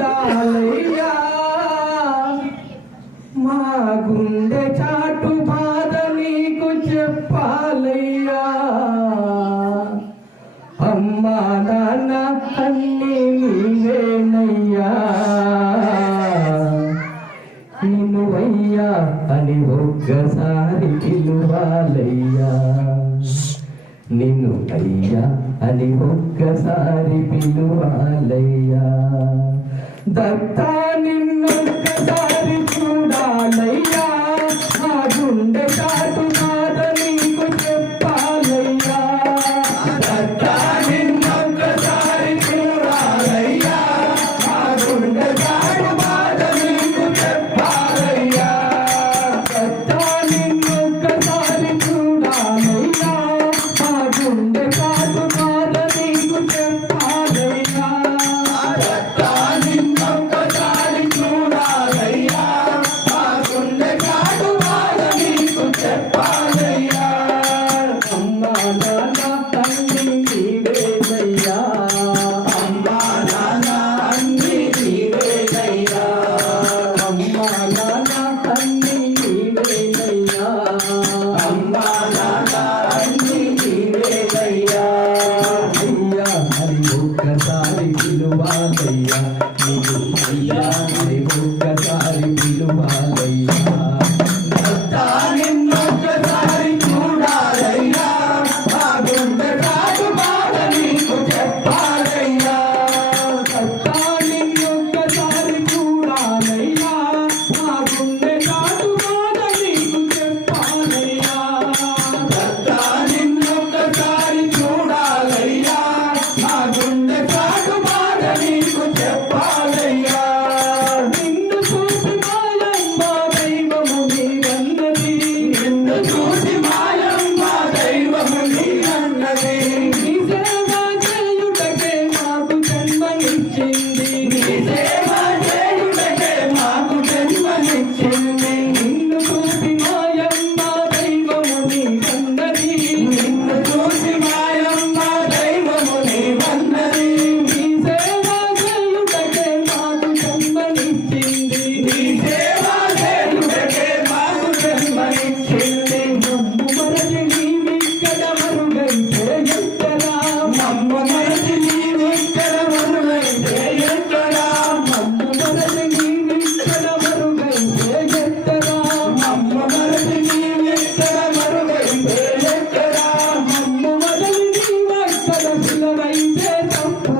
చూడాలయ్యా మా గుండె చాటు బాధ నీకు చెప్పాలయ్యా. అమ్మా నాన్న అన్ని నీవేనయ్యా నిన్నువయ్యా అని ఒక్కసారి పిలువాలయ్యా. నిన్ను అయ్యా అని ఒక్కసారి పిలువాలయ్యా. ದತ್ತ ನಿನ್ನ ಸಾರಿ வாதையா நீ அறிந்த தப்பு